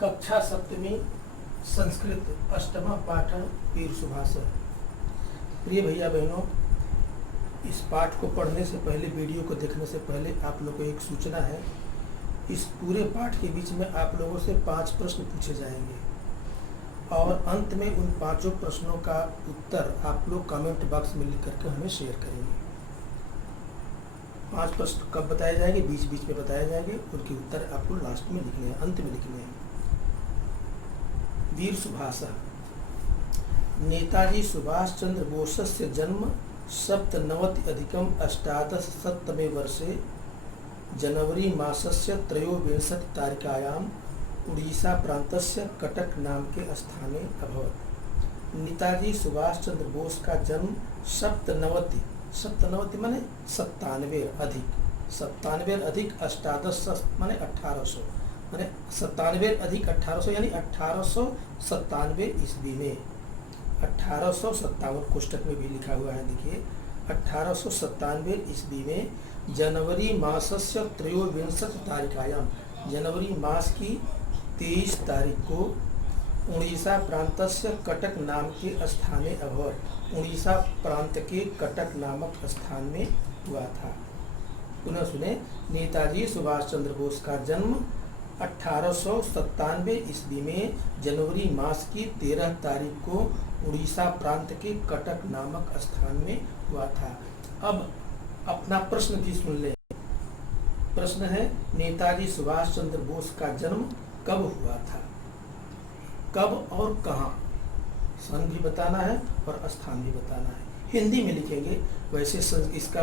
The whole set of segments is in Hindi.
कक्षा सप्तमी संस्कृत अष्टमा पाठ वीर सुभाष। प्रिय भैया बहनों, इस पाठ को पढ़ने से पहले, वीडियो को देखने से पहले आप लोगों को एक सूचना है। इस पूरे पाठ के बीच में आप लोगों से 5 प्रश्न पूछे जाएंगे और अंत में उन 5 प्रश्नों का उत्तर आप लोग कमेंट बॉक्स में लिख करके हमें शेयर करेंगे। 5 प्रश्न कब बताए जाएंगे? बीच बीच में बताए जाएंगे। उनके उत्तर आपको लास्ट में लिखने हैं, अंत में लिखने हैं। वीर सुभाष। नेताजी सुभाष चंद्र बोसस्य जन्म 97-अधिकं-1800 वर्षे जनवरी मासस्य 23 उड़ीसा प्रान्तस्य कटक नाम के स्थाने अभवत्। नेताजी सुभाष चंद्र बोस का जन्म 97 माने 97 अधिक 1800 माने 1800 माने 97 अधिक 1800 यानी 1897 ईस्वी में। 1857 कोष्टक में भी लिखा हुआ है, देखिए 1897 ईस्वी में जनवरी मासस्य 23 जनवरी मास की 23 तारीख को उड़ीसा प्रान्तस्य कटक नाम के स्थाने अभवत्। उड़ीसा प्रांत के कटक नामक स्थान में हुआ था। पुनः सुने, नेताजी सुभाष चंद्र बोस का जन्म 1897 ईस्वी में जनवरी मास की 13 तारीख को उड़ीसा प्रांत के कटक नामक स्थान में हुआ था। अब अपना प्रश्न भी सुन ले। प्रश्न है, नेताजी सुभाष चंद्र बोस का जन्म कब हुआ था? कब और कहाँ? सन भी बताना है और स्थान भी बताना है। हिंदी में लिखेंगे। वैसे इसका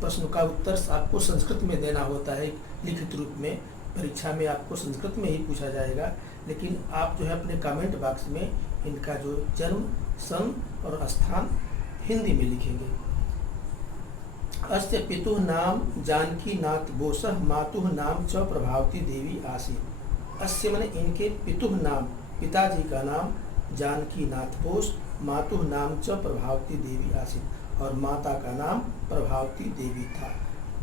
प्रश्न का उत्तर आपको संस्कृत में देना होता है, लिखित रूप में। परीक्षा में आपको संस्कृत में ही पूछा जाएगा, लेकिन आप जो है अपने कमेंट बॉक्स में इनका जो जन्म, सन और स्थान हिंदी में लिखेंगे। अस्य पितुः नाम जानकी नाथ बोसः मातुः नाम च प्रभावती देवी आसीत्। अस्य माने इनके पितुः नाम, पिताजी का नाम जानकी नाथ बोस, मातुः नाम च प्रभावती देवी आसीत् और माता का नाम प्रभावती देवी था।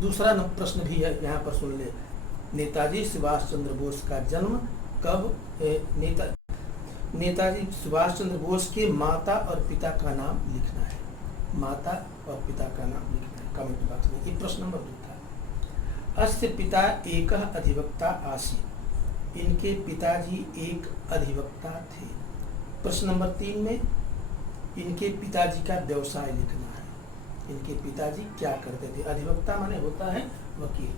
दूसरा प्रश्न भी है, यहाँ पर सुन ले। नेताजी सुभाष चंद्र बोस का जन्म कब? नेताजी सुभाष चंद्र बोस के माता और पिता का नाम लिखना है। माता और पिता का नाम लिखना है कमेंट बॉक्स में। ये प्रश्न नंबर 2 था। अस्य पिता एकः अधिवक्ता आसीत्। इनके पिताजी एक अधिवक्ता थे। प्रश्न नंबर 3 में इनके पिताजी का व्यवसाय लिखना है। इनके पिताजी क्या करते थे? अधिवक्ता माने होता है वकील।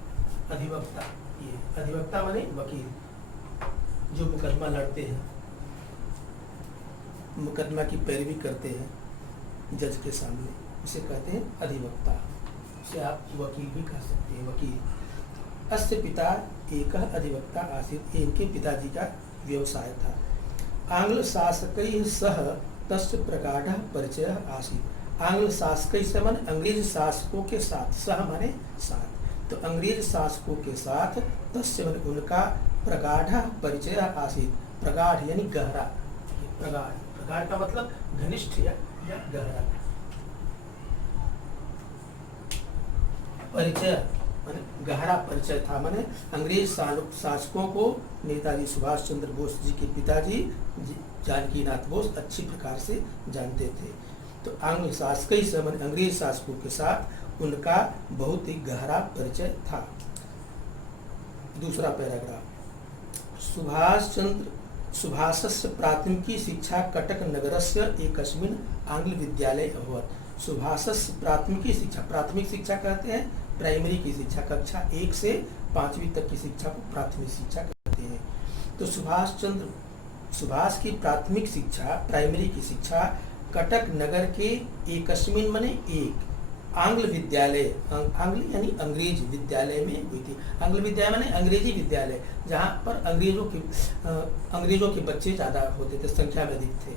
अधिवक्ता, ये अधिवक्ता माने वकील, जो मुकदमा लड़ते हैं, मुकदमा की पैरवी करते हैं जज के सामने, उसे कहते हैं अधिवक्ता। उसे आप वकील भी कह सकते हैं, वकील। अस्य पिता एकः अधिवक्ता आसीत्। इनके पिताजी का व्यवसाय था। आंग्ल शासकैः सह तस्य प्रगाढ़ः परिचयः आसीत्। आंग्ल शासकैः से माने अंग्रेज शासकों के साथ, सह माने साथ, तो अंग्रेज शासकों के साथ तस्य माने उनका प्रगाढ़ः परिचयः आसीत्। प्रगाढ़ यानी गहरा, प्रगाढ़, प्रगाढ़ का मतलब घनिष्ठ या गहरा। परिचय माने गहरा परिचय था, माने अंग्रेज शासकों को नेताजी सुभाष चंद्र बोस जी के पिताजी जानकी नाथ बोस अच्छी प्रकार से जानते थे। तो आंग्ल शासकों से माने अंग्रेज शासकों के साथ उनका बहुत ही गहरा परिचय था। दूसरा पैराग्राफ। सुभाषस्य प्राथमिकी शिक्षा कटक नगरस्य एकस्मिन् आंग्ल विद्यालये अभवत्। सुभाषस्य प्राथमिकी शिक्षा, प्राथमिक शिक्षा कहते हैं प्राइमरी की शिक्षा, कक्षा 1 से 5वीं तक की शिक्षा को प्राथमिक शिक्षा कहते हैं। तो सुभाष की प्राथमिक शिक्षा, प्राइमरी की शिक्षा कटक नगर के एकस्मिन् माने एक आंग्ल विद्यालय, आंग्ल यानी अंग्रेज विद्यालय में हुई थी। आंग्ल विद्यालय माने अंग्रेजी विद्यालय, जहाँ पर अंग्रेजों के बच्चे ज़्यादा होते थे, संख्या में अधिक थे।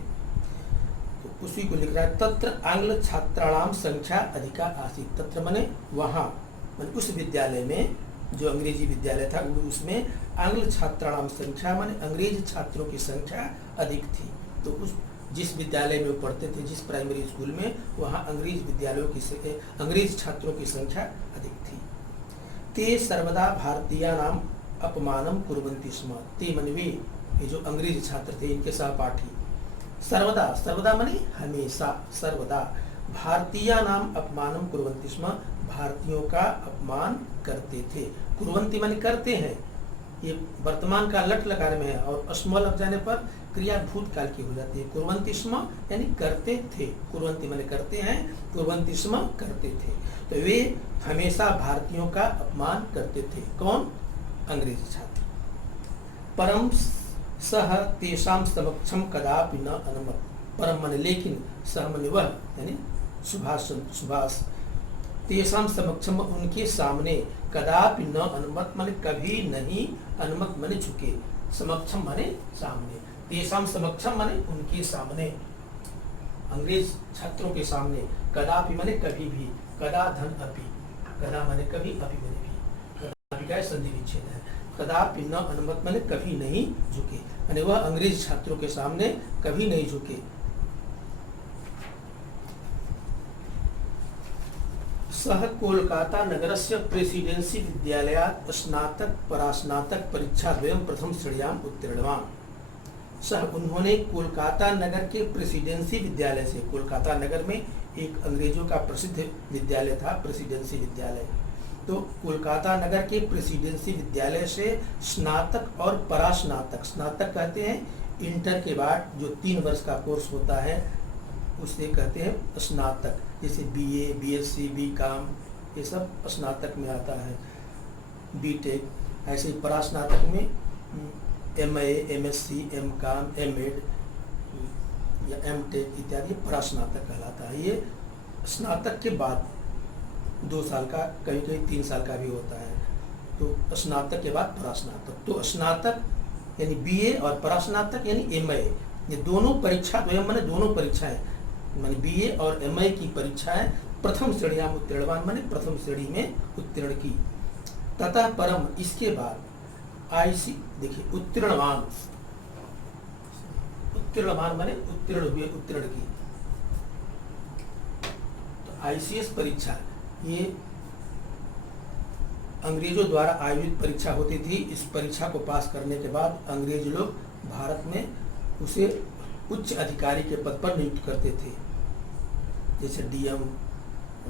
तो उसी को लिख रहा है। तत्र आंग्ल छात्राणाम संख्या अधिका आसीत्। तत्र माने वहाँ, माने उस विद्यालय में, जो अंग्रेजी विद्यालय था, उसमें आंग्ल छात्राणाम संख्या माने अंग्रेज छात्रों की संख्या अधिक थी। तो उस जिस विद्यालय में वो पढ़ते थे, जिस प्राइमरी स्कूल में, वहाँ अंग्रेज छात्रों की संख्या अधिक थी। ते सर्वदा भारतीयानाम अपमानम कुर्वन्ति स्म। ते मनवे ये जो अंग्रेज छात्र थे इनके सहपाठी। सर्वदा, सर्वदा माने हमेशा, सर्वदा भारतीय नाम अपमानम कुर्वन्ति स्म, भारतीयों का अपमान करते थे। कुर्वन्ति माने करते हैं, ये वर्तमान का लट लकार में है और स्म लग जाने पर क्रिया भूतकाल की हो जाती है। कुर्वन्ति स्म यानी करते थे, कुर्वन्ति माने करते हैं, कुर्वन्ति स्म करते थे। तो वे हमेशा भारतीयों का अपमान करते थे। कौन? अंग्रेज छात्र। परम सह तेषां समक्षम कदापि न अनुमत, परम माने लेकिन, सह माने वह यानी सुभाष, तेषां समक्षम उनके सामने, कदापि न अनुमत माने कभी नहीं, अनुमत माने झुके, समक्षम माने सामने, तेषां समक्षम माने उनके सामने, अंग्रेज छात्रों के सामने, कदापि माने कभी भी, कदा धन अपि, कदा माने कभी, अपि माने भी, कदापि का संधि विच्छेद है। कदापि न अनुमत माने कभी नहीं झुके, यानी वह अंग्रेज छात्रों के सामने कभी नहीं झुके। सह कोलकाता नगरस्य प्रेसिडेंसी विद्यालयात् स्नातक परास्नातक परीक्षा द्वयं प्रथम श्रेण्याम् उत्तीर्णवान्। सह उन्होंने कोलकाता नगर के प्रेसिडेंसी विद्यालय से, कोलकाता नगर में एक अंग्रेजों का प्रसिद्ध विद्यालय था प्रेसिडेंसी विद्यालय, तो कोलकाता नगर के प्रेसिडेंसी विद्यालय से स्नातक और परास्नातक, स्नातक कहते हैं इंटर के बाद जो 3 वर्ष का कोर्स होता है उसे कहते हैं स्नातक, जैसे बीए, बीएससी, बीकॉम ये सब स्नातक में आता है, बीटेक। ऐसे ही परास्नातक में एमए, एमएससी, एमकॉम, एमएड या एमटेक इत्यादि परास्नातक कहलाता है। ये स्नातक के बाद 2 साल का, कभी कभी 3 साल का भी होता है, तो स्नातक के बाद परास्नातक। तो स्नातक यानी बीए और परास्नातक यानी एमए, ये दोनों परीक्षा, द्वयम माने दोनों परीक्षाएं, माने बीए और एमए की परीक्षाएं प्रथम श्रेणियां उत्तीर्णवान माने प्रथम श्रेणी में उत्तीर्ण की। तथा परम इसके बाद आईसी, देखिए उत्तीर्णवान, उत्तीर्णवान माने उत्तीर्ण हुए, उत्तीर्ण की। तो आईसीएस परीक्षा ये अंग्रेजों द्वारा आयोजित परीक्षा होती थी। इस परीक्षा को पास करने के बाद अंग्रेज लोग भारत में उसे उच्च अधिकारी के पद पर नियुक्त करते थे, जैसे डीएम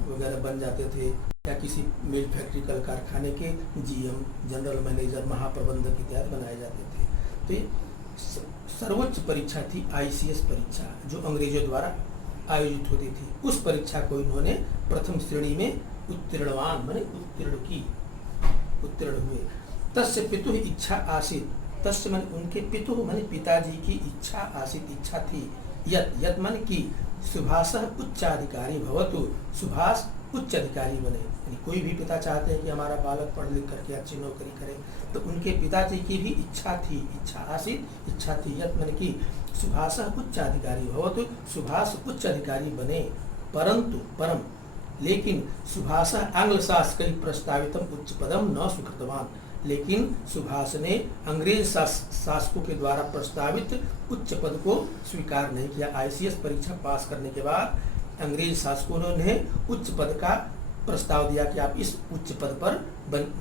वगैरह बन जाते थे, या किसी मिल फैक्ट्री कल कारखाने के जीएम, जनरल मैनेजर, महाप्रबंधक इत्यादि बनाए जाते थे। तो ये सर्वोच्च परीक्षा थी आईसीएस परीक्षा, जो अंग्रेजों द्वारा आयोजित होती थी। उस परीक्षा को इन्होंने प्रथम श्रेणी में उत्तीर्णवान माने उत्तीर्ण की, उत्तीर्ण हुए। तस्य पितुः इच्छा आसीत्, तस्य माने उनके पितुः माने पिताजी की इच्छा आसीत्, इच्छा थी, यत, यत माने की, सुभाषः उच्चाधिकारी भवतु, सुभाष उच्च अधिकारी बने। यानी कोई भी पिता चाहते हैं कि हमारा बालक पढ़ लिख करके अच्छी नौकरी करे, तो उनके पिताजी की भी इच्छा थी, इच्छा आसीत्, इच्छा थी, यत माने की, सुभाषः उच्चाधिकारी भवतु, सुभाष उच्च अधिकारी बने। परंतु, परम लेकिन, सुभाषः आंग्ल शासकै प्रस्तावितम उच्च पदम न स्वीकृतवान, लेकिन सुभाष ने अंग्रेज शासकों के द्वारा प्रस्तावित उच्च पद को स्वीकार नहीं किया। आईसीएस परीक्षा पास करने के बाद अंग्रेज शासकों ने उन्हें उच्च पद का प्रस्ताव दिया कि आप इस उच्च पद पर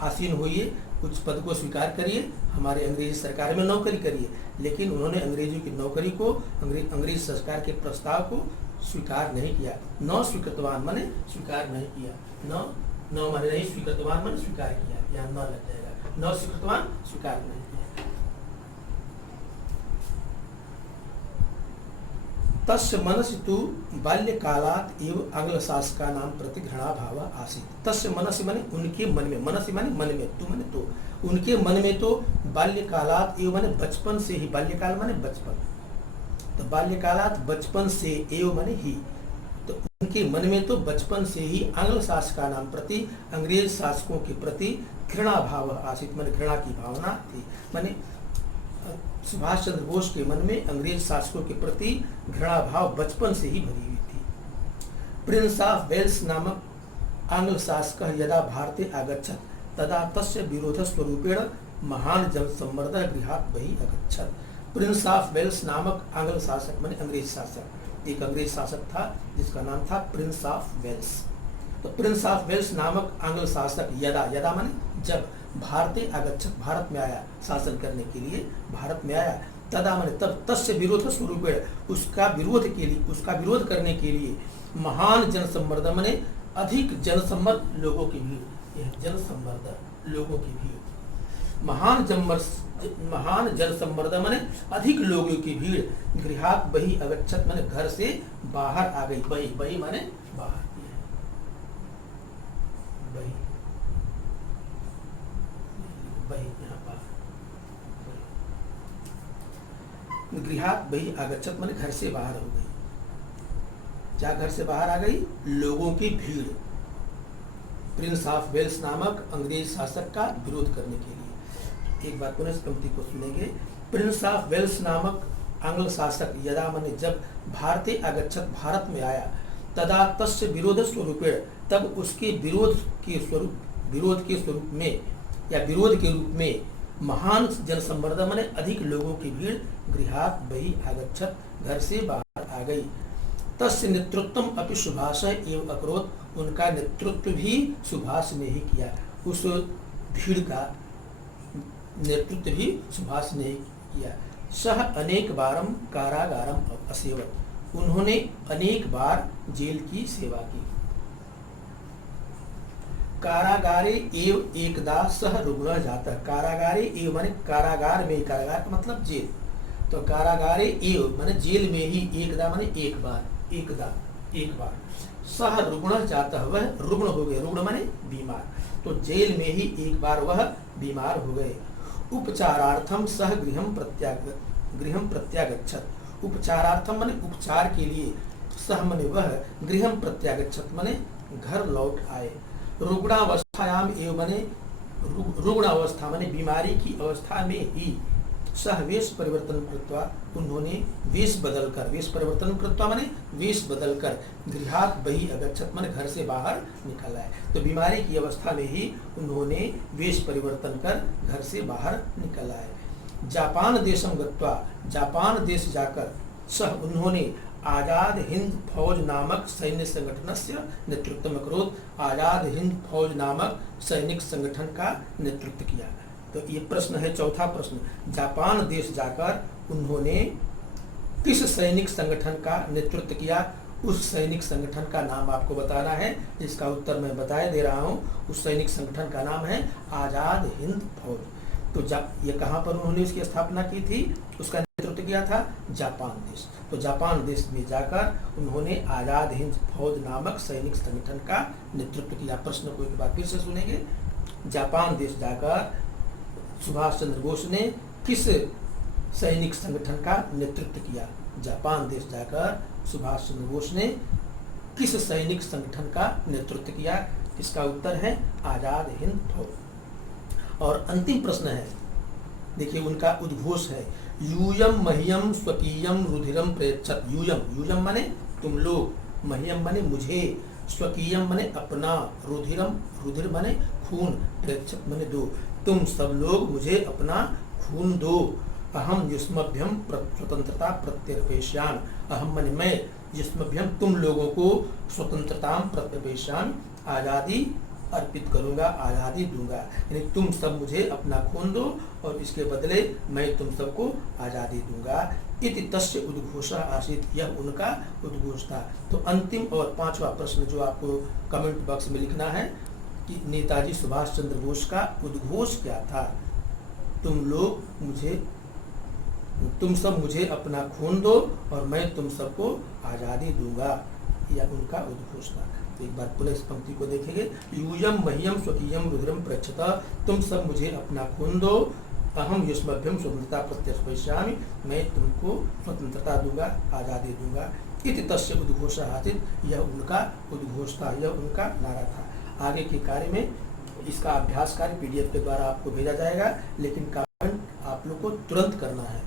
आसीन होइए, उच्च पद को स्वीकार करिए, हमारे अंग्रेजी सरकार में नौकरी करिए। लेकिन उन्होंने अंग्रेजों की नौकरी को, अंग्रेज सरकार के प्रस्ताव को स्वीकार नहीं किया। न स्वीकृतवान माने स्वीकार नहीं किया, न माने नहीं, स्वीकृतवान माने स्वीकार किया, यहाँ न लग जाएगा, न स्वीकृतवान स्वीकार नहीं किया। तस्य मनसि तु बाल्यकालात् एव आंग्ल शासका नाम प्रति घृणा भाव आसीत्। तस्य मनसि माने उनके मन में, मनसि माने मन में, तू माने तो, उनके मन में तो बाल्यकालात् एव माने बचपन से ही, बाल्यकाल माने बचपन, तो बाल्यकालात् बचपन से, एव माने ही, तो उनके मन में तो बचपन से ही आंग्ल शासका नाम प्रति, अंग्रेज शासकों के प्रति घृणा भाव आसीत् माने घृणा की भावना थी। माने सुभाष चंद्र बोस के मन में अंग्रेज शासकों के प्रति घृणा भाव बचपन से ही भरी हुई थी। प्रिंस ऑफ वेल्स नामक आंग्ल शासकः यदा भारते आगच्छत् तदा तस्य विरोध स्वरूपेण महान जनसम्मर्दः गृहात् बहिः अगच्छत्। प्रिंस ऑफ वेल्स नामक आंग्ल शासक माने अंग्रेज शासक, एक अंग्रेज शासक था जिसका नाम था प्रिंस ऑफ वेल्स। तो प्रिंस ऑफ वेल्स नामक आंग्ल शासक यदा, यदा माने जब, भारते आगच्छत, भारत में आया, शासन करने के लिए भारत में आया। तदा माने तब, तस्य विरोध स्वरूपेण, उसका विरोध के लिए, उसका विरोध करने के लिए महान जनसम्मर्द माने अधिक जनसम्मर्द लोगों की भीड़, यह जनसम्मर्द लोगों की भीड़, महान जनसम्मर्द माने अधिक लोगों की भीड़, गृहात बहि अगच्छत माने घर से बाहर आ गई, बहि, बहि माने बाहर, बहि, बहि यहाँ पर, गृहात बहि अगच्छत माने घर से बाहर हो गई, क्या घर से बाहर आ गई? लोगों की भीड़, प्रिंस ऑफ वेल्स नामक अंग्रेज शासक का विरोध करने के लिए। एक बार पुनः इस पंक्ति को सुनेंगे। प्रिंस ऑफ वेल्स नामक आंग्ल शासक यदा माने जब भारते आगच्छत, भारत में आया, तदा तस्य विरोध स्वरूपेण, तब उसके विरोध के स्वरूप में या विरोध के रूप में महान जनसम्मर्द माने अधिक लोगों की भीड़, गृहात बहि आगच्छत, घर से बाहर आ गई। तस्य नेतृत्वम अपि सुभाष एवं अकरोत, उनका नेतृत्व भी सुभाष ने ही किया, उस भीड़ का नेतृत्व भी सुभाष ने ही किया। सह अनेक बारम कारागारम असेवत, उन्होंने अनेक बार जेल की सेवा की। कारागारे एव एकदा सह रुग्ण जाता, कारागारे एव माने कारागार में, कारागार का मतलब जेल, तो कारागारे एव माने जेल में ही, एकदा माने एक बार, एकदा एक बार, सह रुग्ण जाता, वह रुग्ण हो गए, रुग्ण माने बीमार, तो जेल में ही एक बार वह बीमार हो गए। उपचारार्थम सह गृहम प्रत्यागच्छत, उपचारार्थम माने उपचार के लिए, सह माने वह, गृहम प्रत्यागच्छत माने घर लौट आए। रुग्णावस्थायाम एवं माने रुग्णावस्था माने बीमारी की अवस्था में ही, सह वेश परिवर्तन कृत्वा, उन्होंने वेश बदलकर, वेश परिवर्तन कृत्वा माने वेश बदलकर, गृहात बहि अगच्छत माने घर से बाहर निकल आए, तो बीमारी की अवस्था में ही उन्होंने वेश परिवर्तन कर घर से बाहर निकल आए। जापान देशम गत्वा, जापान देश जाकर, सह उन्होंने आजाद हिंद फौज नामक सैन्य संगठनस्य नेतृत्व करोत, आजाद हिंद फौज नामक सैनिक संगठन का नेतृत्व किया। तो ये प्रश्न है, चौथा प्रश्न, जापान देश जाकर उन्होंने किस सैनिक संगठन का नेतृत्व किया? उस सैनिक संगठन का नाम आपको बताना है, इसका उत्तर मैं बताए दे रहा हूँ। उस सैनिक संगठन का नाम है आजाद हिंद फौज। तो ये कहाँ पर उन्होंने इसकी स्थापना की थी, उसका नेतृत्व किया था? जापान देश। तो जापान देश में जाकर उन्होंने आजाद हिंद फौज नामक सैनिक संगठन का नेतृत्व किया। प्रश्न को एक बार फिर से सुनेंगे। जापान देश जाकर सुभाष चंद्र बोस ने किस सैनिक संगठन का नेतृत्व किया? जापान देश जाकर सुभाष चंद्र बोस ने किस सैनिक संगठन का नेतृत्व किया? इसका उत्तर है आजाद हिंद फौज। और अंतिम प्रश्न है, देखिए उनका उद्घोष है, यूयम मह्यम स्वकीयम रुधिरम प्रयच्छत। यूयम, यूयम माने तुम लोग, मह्यम माने मुझे, स्वकीयम माने अपना, रुधिरम, रुधिर माने खून, प्रयच्छत माने दो, तुम सब लोग मुझे अपना खून दो। अहम युष्मभ्यम स्वतंत्रता प्रत्यर्पयिष्यामि, अहम माने मैं, युष्मभ्यम तुम लोगों को, स्वतंत्रता प्रत्यर्पयिष्यामि आज़ादी अर्पित करूंगा, आज़ादी दूंगा। यानी तुम सब मुझे अपना खून दो और इसके बदले मैं तुम सबको आज़ादी दूंगा। इति तस्य उद्घोषः आसीत्, यह उनका उद्घोष था। तो अंतिम और पांचवा प्रश्न जो आपको कमेंट बॉक्स में लिखना है कि नेताजी सुभाष चंद्र बोस का उद्घोष क्या था? तुम सब मुझे अपना खून दो और मैं तुम सबको आज़ादी दूंगा, यह उनका उद्घोष था। तो एक बार पुनः इस पंक्ति को देखेंगे, यूयम मह्यम स्वकीयम रुधिरम प्रयच्छत, तुम सब मुझे अपना खून दो, अहम युष्मभ्यम स्वतंत्रता प्रत्यर्पयिष्यामि, मैं तुमको स्वतंत्रता दूंगा, आज़ादी दूंगा। इति तस्य उद्घोषः आसीत्, यह उनका उद्घोष था, यह उनका नारा था। आगे के कार्य में इसका अभ्यास कार्य PDF के द्वारा आपको भेजा जाएगा, लेकिन कमेंट आप लोग को तुरंत करना है।